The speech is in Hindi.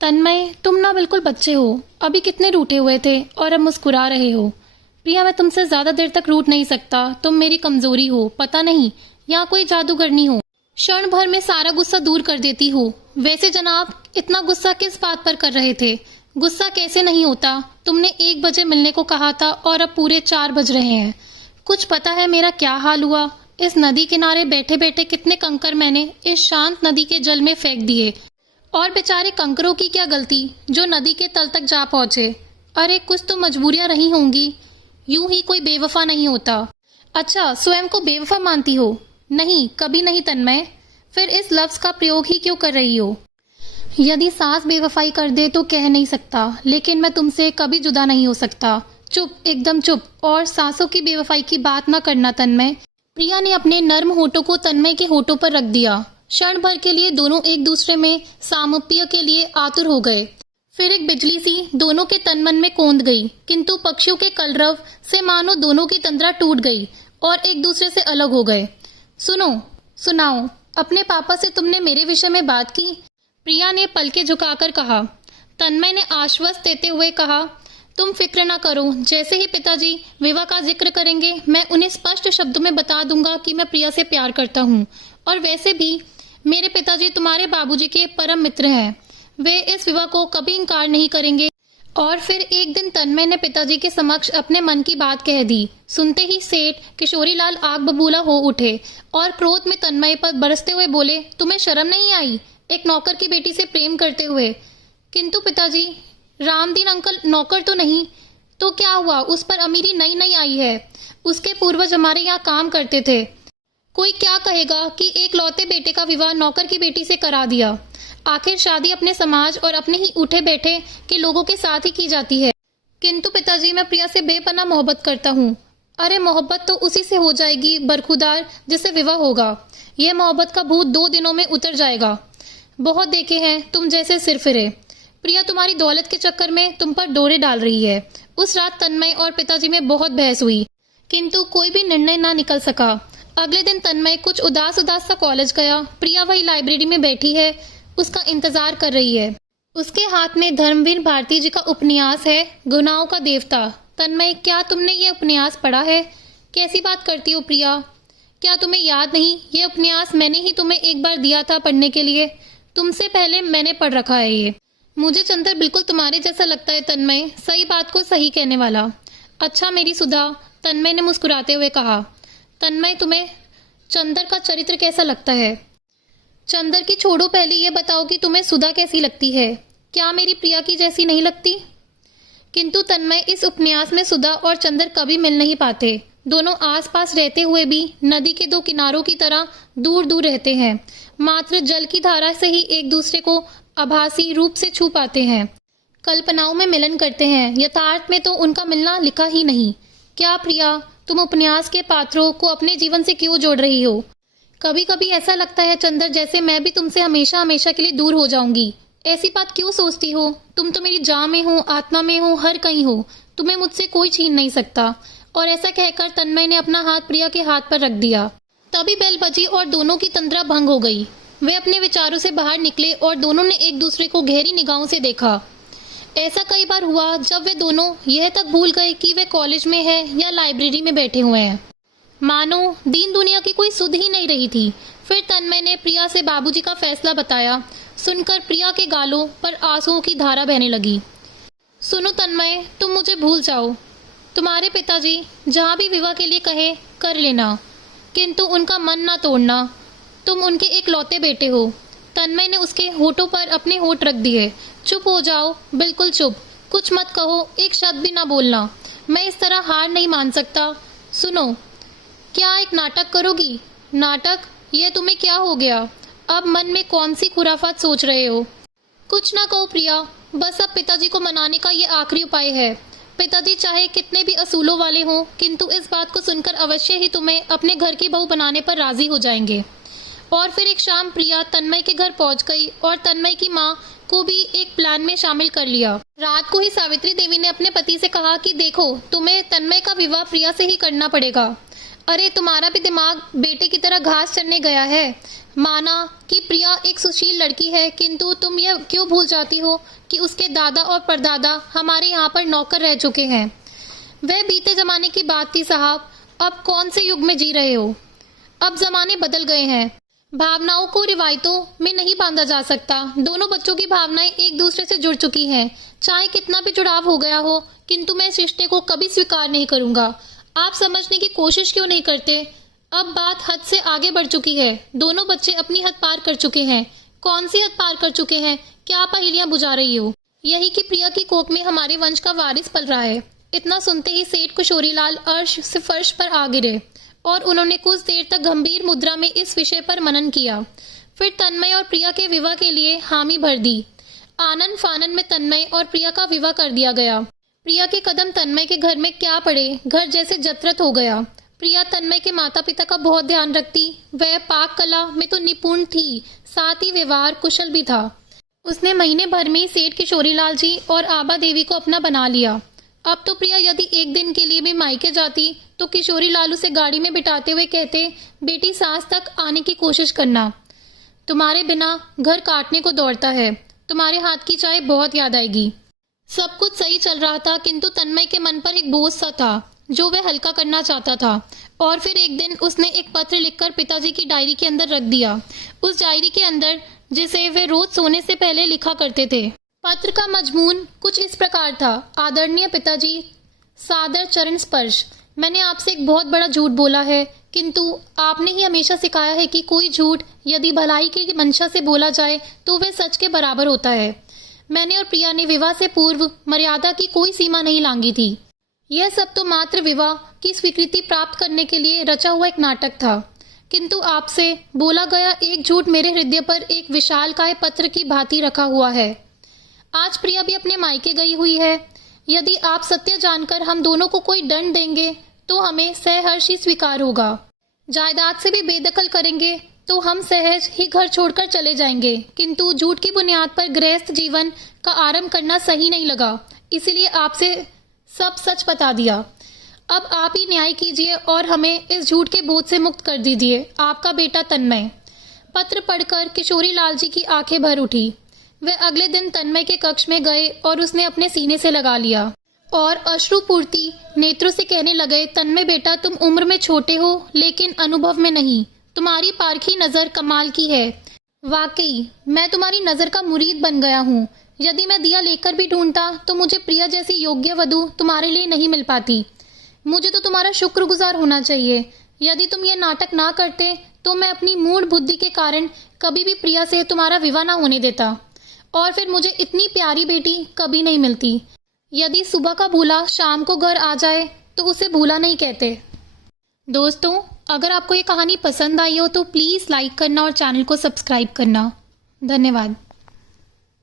तन्मय, तुम ना बिल्कुल बच्चे हो। अभी कितने रूठे हुए थे और अब मुस्कुरा रहे हो। प्रिया, मैं तुमसे ज्यादा देर तक रूठ नहीं सकता। तुम मेरी कमजोरी हो, पता नहीं, या कोई जादूगरनी हो, क्षण भर में सारा गुस्सा दूर कर देती हो। वैसे जनाब, इतना गुस्सा किस बात पर कर रहे थे? गुस्सा कैसे नहीं होता? तुमने 1 बजे मिलने को कहा था और अब पूरे 4 बज रहे हैं। कुछ पता है मेरा क्या हाल हुआ? इस नदी किनारे बैठे बैठे कितने कंकर मैंने इस शांत नदी के जल में फेंक दिए। और बेचारे कंकरों की क्या गलती जो नदी के तल तक जा पहुंचे। अरे कुछ तो मजबूरियां रही होंगी, यूं ही कोई बेवफा नहीं होता। अच्छा, स्वयं को बेवफा मानती हो? नहीं, कभी नहीं तन्मय। फिर इस लफ्ज का प्रयोग ही क्यों कर रही हो? यदि सास बेवफाई कर दे तो कह नहीं सकता, लेकिन मैं तुमसे कभी जुदा नहीं हो सकता। चुप, एकदम चुप। और सासों की बेवफाई की बात न करना तन्मय। प्रिया ने अपने नर्म होठों को तन्मय के होठों पर रख दिया। क्षण भर के लिए दोनों एक दूसरे में सामीप्य के लिए आतुर हो गए। फिर एक बिजली सी दोनों के तन मन में कौंध गई, किंतु पक्षियों के कलरव से मानो दोनों की तंद्रा टूट गई और एक दूसरे से अलग हो गए। सुनो, सुनाओ, अपने पापा से तुमने मेरे विषय में बात की? प्रिया ने पलके झुकाकर कहा। तन्मय ने आश्वस्त देते हुए कहा, तुम फिक्र ना करो, जैसे ही पिताजी विवाह का जिक्र करेंगे मैं उन्हें स्पष्ट शब्दों में बता दूंगा कि मैं प्रिया से प्यार करता हूँ। और वैसे भी मेरे पिताजी तुम्हारे बाबूजी के परम मित्र हैं, वे इस विवाह को कभी इनकार नहीं करेंगे। और फिर एक दिन तन्मय ने पिताजी के समक्ष अपने मन की बात कह दी। सुनते ही सेठ किशोरीलाल आग बबूला हो उठे और क्रोध में तन्मय पर बरसते हुए बोले, तुम्हें शर्म नहीं आई एक नौकर की बेटी से प्रेम करते हुए? किंतु पिताजी, रामदीन अंकल नौकर तो नहीं, तो क्या हुआ? उस पर अमीरी नई नई आई है। उसके पूर्वज हमारे यहाँ काम करते थे। कोई क्या कहेगा कि एक लौते बेटे का विवाह नौकर की बेटी से करा दिया। आखिर शादी अपने समाज और अपने ही उठे बैठे के लोगों के साथ ही की जाती है। किंतु पिताजी, मैं प्रिया से बेपनाह मोहब्बत करता हूँ। अरे मोहब्बत तो उसी से हो जाएगी बरखुदार जिससे विवाह होगा। यह मोहब्बत का भूत 2 दिनों में उतर जाएगा। बहुत देखे हैं तुम जैसे सिर फिरे। प्रिया तुम्हारी दौलत के चक्कर में तुम पर डोरे डाल रही है। उस रात तन्मय और पिताजी में बहुत बहस हुई, किंतु कोई भी निर्णय ना निकल सका। अगले दिन तन्मय कुछ उदास उदास सा कॉलेज गया। प्रिया वही लाइब्रेरी में बैठी है, उसका इंतजार कर रही है। उसके हाथ में धर्मवीर भारती जी का उपन्यास है, गुनाहों का देवता। तन्मय, क्या तुमने ये उपन्यास पढ़ा है? कैसी बात करती हो प्रिया, क्या तुम्हें याद नहीं? ये उपन्यास मैंने ही तुम्हें एक बार दिया था पढ़ने के लिए। तुमसे पहले मैंने पढ़ रखा है ये। मुझे चंदर बिल्कुल तुम्हारे जैसा लगता है तन्मय, सही बात को सही कहने वाला। अच्छा मेरी सुधा, तन्मय ने मुस्कुराते हुए कहा। तन्मय, तुम्हें चंदर का चरित्र कैसा लगता है? चंदर की छोड़ो, पहले ये बताओ कि तुम्हें सुधा कैसी लगती है? क्या मेरी प्रिया की जैसी नहीं लगती? किंतु तन्मय, इस उपन्यास में सुधा और चंदर कभी मिल नहीं पाते। दोनों आसपास रहते हुए भी नदी के 2 किनारों की तरह दूर दूर रहते हैं। मात्र जल की धारा से ही एक दूसरे को आभासी रूप से छू पाते हैं। कल्पनाओं में मिलन करते हैं, यथार्थ में तो उनका मिलना लिखा ही नहीं। क्या प्रिया, तुम उपन्यास के पात्रों को अपने जीवन से क्यों जोड़ रही हो? कभी कभी ऐसा लगता है चंदर, जैसे मैं भी तुमसे हमेशा हमेशा के लिए दूर हो जाऊंगी। ऐसी बात क्यों सोचती हो? तुम तो मेरी जान में हो, आत्मा में हो, हर कहीं हो। तुम्हें मुझसे कोई छीन नहीं सकता। और ऐसा कहकर तन्मय ने अपना हाथ प्रिया के हाथ पर रख दिया। तभी बेल बजी और दोनों की तंद्रा भंग हो गई। वे अपने विचारों से बाहर निकले और दोनों ने एक दूसरे को गहरी निगाहों से देखा। ऐसा कई बार हुआ जब वे दोनों यह तक भूल गए कि वे कॉलेज में है या लाइब्रेरी में बैठे हुए हैं। मानो दीन दुनिया की कोई सुध ही नहीं रही थी। फिर तन्मय ने प्रिया से बाबूजी का फैसला बताया। सुनकर प्रिया के गालों पर आंसुओं की धारा बहने लगी। सुनो तन्मय, तुम मुझे भूल जाओ। तुम्हारे पिताजी जहाँ भी विवाह के लिए कहे कर लेना, किंतु उनका मन ना तोड़ना। तुम उनके एक लौते बेटे हो। तन्मय ने उसके होठों पर अपने होठ रख दिए। चुप हो जाओ, बिल्कुल चुप, कुछ मत कहो, एक शब्द भी ना बोलना। मैं इस तरह हार नहीं मान सकता। सुनो, क्या एक नाटक करोगी? नाटक? यह तुम्हें क्या हो गया? अब मन में कौन सी खुराफात सोच रहे हो? कुछ ना कहो प्रिया, बस अब पिताजी को मनाने का ये आखिरी उपाय है। पिताजी चाहे कितने भी असूलों वाले हों, किंतु इस बात को सुनकर अवश्य ही तुम्हें अपने घर की बहू बनाने पर राजी हो जाएंगे। और फिर एक शाम प्रिया तन्मय के घर पहुंच गई और तन्मय की माँ को भी एक प्लान में शामिल कर लिया। रात को ही सावित्री देवी ने अपने पति से कहा कि देखो, तुम्हें तन्मय का विवाह प्रिया से ही करना पड़ेगा। अरे तुम्हारा भी दिमाग बेटे की तरह घास चरने गया है। माना कि प्रिया एक सुशील लड़की है, किंतु तुम यह क्यों भूल जाती हो कि उसके दादा और परदादा हमारे यहाँ पर नौकर रह चुके हैं। वह बीते जमाने की बात थी साहब, अब कौन से युग में जी रहे हो। अब जमाने बदल गए हैं, भावनाओं को रिवायतों में नहीं बांधा जा सकता। दोनों बच्चों की भावनाएं एक दूसरे से जुड़ चुकी हैं। चाहे कितना भी जुड़ाव हो गया हो, किंतु मैं इस रिश्ते को कभी स्वीकार नहीं करूंगा। आप समझने की कोशिश क्यों नहीं करते। अब बात हद से आगे बढ़ चुकी है। दोनों बच्चे अपनी हद पार कर चुके हैं। कौन सी हद पार कर चुके हैं? क्या पहेलियां बुझा रही हो? यही कि प्रिया की कोख में हमारे वंश का वारिस पल रहा है। इतना सुनते ही सेठ किशोरीलाल अर्श से फर्श पर आ गिरे और उन्होंने कुछ देर तक गंभीर मुद्रा में इस विषय पर मनन किया। फिर तन्मय और प्रिया के विवाह के लिए हामी भर दी। आनन फानन में तन्मय और प्रिया का विवाह कर दिया गया। प्रिया के कदम तन्मय के घर में क्या पड़े, घर जैसे जत्रत हो गया। प्रिया तन्मय के माता पिता का बहुत ध्यान रखती। वह पाक कला में तो निपुण थी, साथ ही व्यवहार कुशल भी था। उसने महीने भर में ही सेठ किशोरीलाल जी और आबा देवी को अपना बना लिया। अब तो प्रिया यदि एक दिन के लिए भी मायके जाती तो किशोरीलाल उसे गाड़ी में बिठाते हुए कहते, बेटी सास तक आने की कोशिश करना, तुम्हारे बिना घर काटने को दौड़ता है, तुम्हारे हाथ की चाय बहुत याद आएगी। सब कुछ सही चल रहा था, किंतु तन्मय के मन पर एक बोझ सा था जो वह हल्का करना चाहता था। और फिर एक दिन उसने एक पत्र लिखकर पिताजी की डायरी के अंदर रख दिया, उस डायरी के अंदर जिसे वे रोज सोने से पहले लिखा करते थे। पत्र का मजमून कुछ इस प्रकार था। आदरणीय पिताजी, सादर चरण स्पर्श। मैंने आपसे एक बहुत बड़ा झूठ बोला है, किंतु आपने ही हमेशा सिखाया है कि कोई झूठ यदि भलाई की मंशा से बोला जाए तो वह सच के बराबर होता है। मैंने और प्रिया ने विवाह से पूर्व मर्यादा की कोई सीमा नहीं लांघी थी। यह सब तो मात्र विवाह की स्वीकृति प्राप्त करने के लिए रचा हुआ एक नाटक था, किंतु आपसे बोला गया एक झूठ मेरे हृदय पर एक विशालकाय पत्र की भांति रखा हुआ है। आज प्रिया भी अपने मायके गई हुई है। यदि आप सत्य जानकर हम दोनों को कोई दंड देंगे तो हमें सहर्ष ही स्वीकार होगा। जायदाद से भी बेदखल करेंगे तो हम सहज ही घर छोड़कर चले जाएंगे, किंतु झूठ की बुनियाद पर गृहस्थ जीवन का आरंभ करना सही नहीं लगा, इसीलिए आपसे सब सच बता दिया। अब आप ही न्याय कीजिए और हमें इस झूठ के बोझ से मुक्त कर दीजिए। आपका बेटा तन्मय। पत्र पढ़कर किशोरीलाल जी की आंखें भर उठी। वे अगले दिन तन्मय के कक्ष में गए और उसने अपने सीने से लगा लिया और अश्रुपूर्ति नेत्रों से कहने लगे, तन्मय बेटा, तुम उम्र में छोटे हो लेकिन अनुभव में नहीं। तुम्हारी पारखी नजर कमाल की है। वाकई मैं तुम्हारी नजर का मुरीद बन गया हूँ। यदि मैं दिया लेकर भी ढूंढता तो मुझे प्रिया जैसी योग्य वधू तुम्हारे लिए नहीं मिल पाती। मुझे तो तुम्हारा शुक्रगुजार होना चाहिए। यदि तुम ये नाटक ना करते तो मैं अपनी मूढ़ बुद्धि के कारण कभी भी प्रिया से तुम्हारा विवाह ना होने देता, और फिर मुझे इतनी प्यारी बेटी कभी नहीं मिलती। यदि सुबह का भूला शाम को घर आ जाए तो उसे भूला नहीं कहते। दोस्तों, अगर आपको ये कहानी पसंद आई हो तो प्लीज़ लाइक करना और चैनल को सब्सक्राइब करना। धन्यवाद।